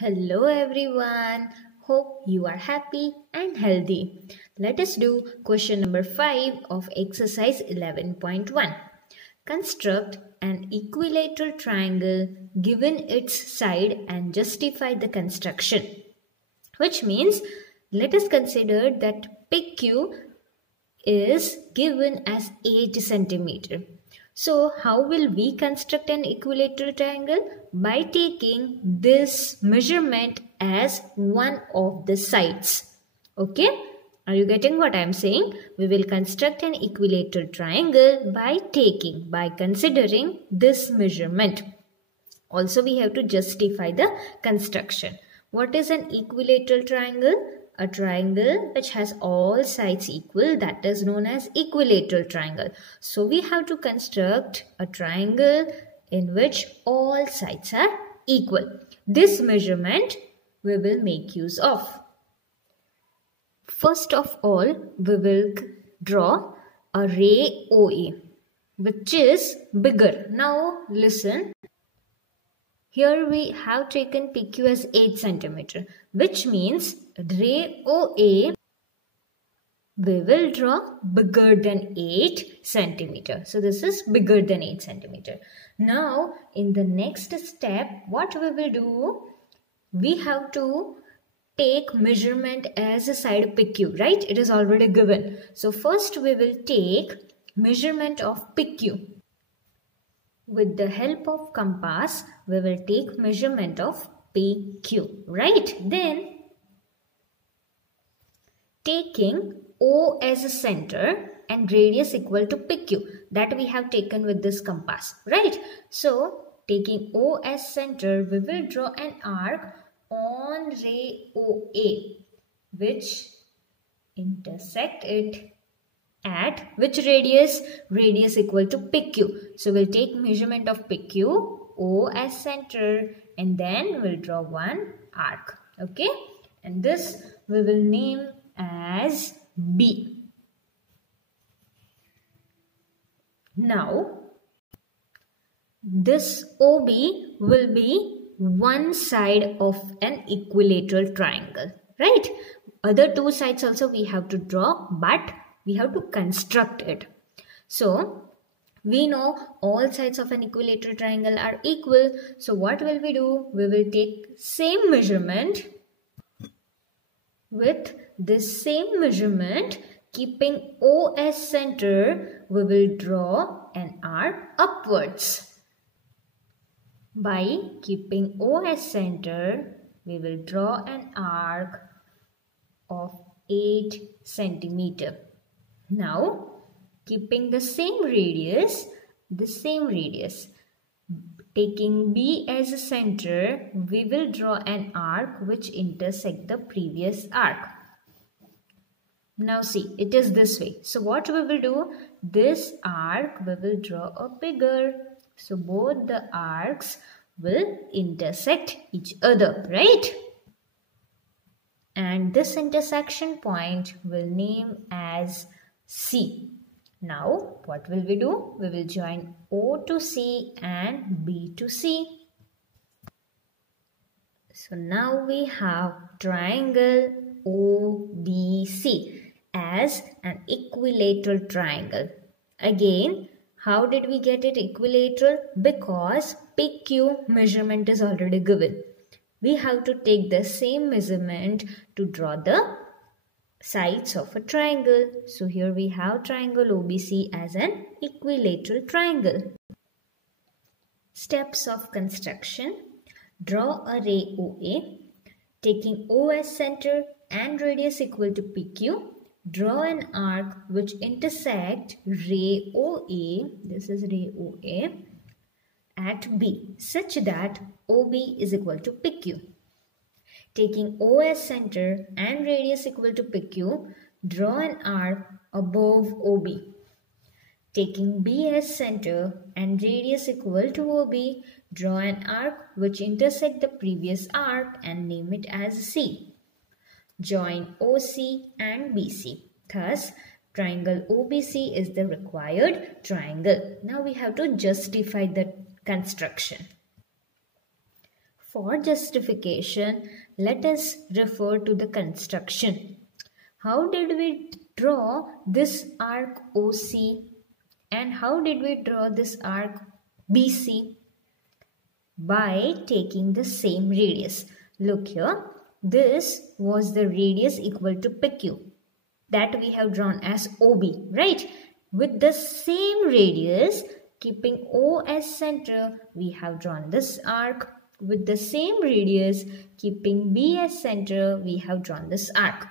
Hello everyone. Hope you are happy and healthy. Let us do question number 5 of exercise 11.1. Construct an equilateral triangle given its side and justify the construction. Which means let us consider that PQ is given as 8 centimeter. So how will we construct an equilateral triangle? By taking this measurement as one of the sides. Okay? Are you getting what I am saying? We will construct an equilateral triangle by considering this measurement. Also, we have to justify the construction. What is an equilateral triangle? A triangle which has all sides equal, that is known as equilateral triangle. So we have to construct a triangle in which all sides are equal. This measurement we will make use of. First of all, we will draw a ray OA which is bigger. Now listen. Here we have taken PQ as 8 cm, which means ray OA we will draw bigger than 8 cm. So this is bigger than 8 cm. Now in the next step, what we will do? We have to take measurement as a side PQ, right? It is already given. So first we will take measurement of PQ. With the help of compass, we will take measurement of PQ, right? Then, taking O as a center and radius equal to PQ, that we have taken with this compass, right? So, taking O as center, we will draw an arc on ray OA, which intersect it at which radius? Radius equal to PQ. So we'll take measurement of PQ, O as center, and then we'll draw one arc. Okay? And this we will name as B. Now, this OB will be one side of an equilateral triangle. Right? Other two sides also we have to draw, but we have to construct it. So, we know all sides of an equilateral triangle are equal. So, what will we do? We will take same measurement. With this same measurement, keeping O as center, we will draw an arc upwards. By keeping O as center, we will draw an arc of 8 centimeter. Now, keeping the same radius, taking B as a center, we will draw an arc which intersect the previous arc. Now see, it is this way. So what we will do? This arc we will draw a bigger. So both the arcs will intersect each other, right? And this intersection point we'll name as C. Now, what will we do? We will join O to C and B to C. So now we have triangle OBC as an equilateral triangle. Again, how did we get it equilateral? Because PQ measurement is already given. We have to take the same measurement to draw the sides of a triangle. So here we have triangle OBC as an equilateral triangle. Steps of construction. Draw a ray OA. Taking O as center and radius equal to PQ. Draw an arc which intersect ray OA. This is ray OA at B such that OB is equal to PQ. Taking O as center and radius equal to PQ, draw an arc above OB. Taking B as center and radius equal to OB, draw an arc which intersect the previous arc and name it as C. Join OC and BC. Thus, triangle OBC is the required triangle. Now we have to justify the construction. For justification, let us refer to the construction. How did we draw this arc OC and how did we draw this arc BC? By taking the same radius. Look here, this was the radius equal to PQ that we have drawn as OB, right? With the same radius, keeping O as center, we have drawn this arc. With the same radius, keeping B as center, we have drawn this arc.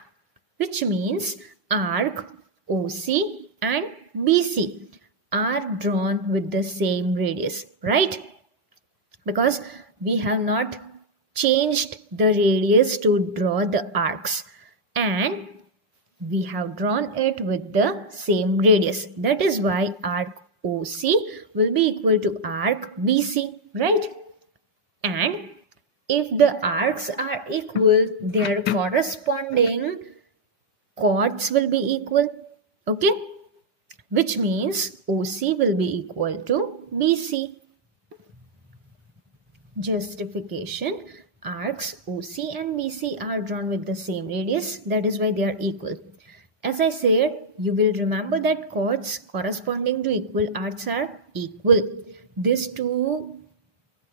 Which means arc OC and BC are drawn with the same radius, right? Because we have not changed the radius to draw the arcs and we have drawn it with the same radius. That is why arc OC will be equal to arc BC, right? And if the arcs are equal, their corresponding chords will be equal, okay? Which means OC will be equal to BC. Justification. Arcs OC and BC are drawn with the same radius. That is why they are equal. As I said, you will remember that chords corresponding to equal arcs are equal. These two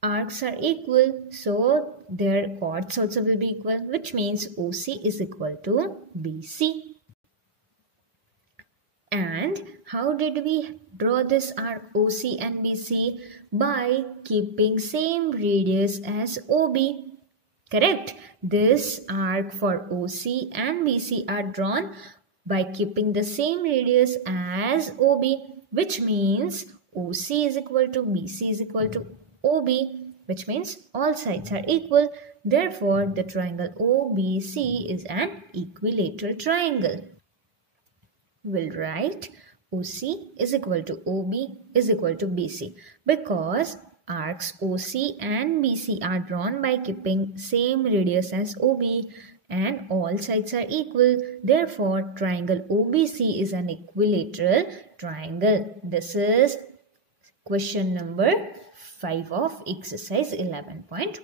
arcs are equal, so their chords also will be equal, which means OC is equal to BC. And how did we draw this arc OC and BC? By keeping same radius as OB. Correct? This arc for OC and BC are drawn by keeping the same radius as OB, which means OC is equal to BC is equal to OB, which means all sides are equal. Therefore, the triangle OBC is an equilateral triangle. We'll write OC is equal to OB is equal to BC because arcs OC and BC are drawn by keeping same radius as OB and all sides are equal. Therefore, triangle OBC is an equilateral triangle. This is question number 5 of exercise 11.1.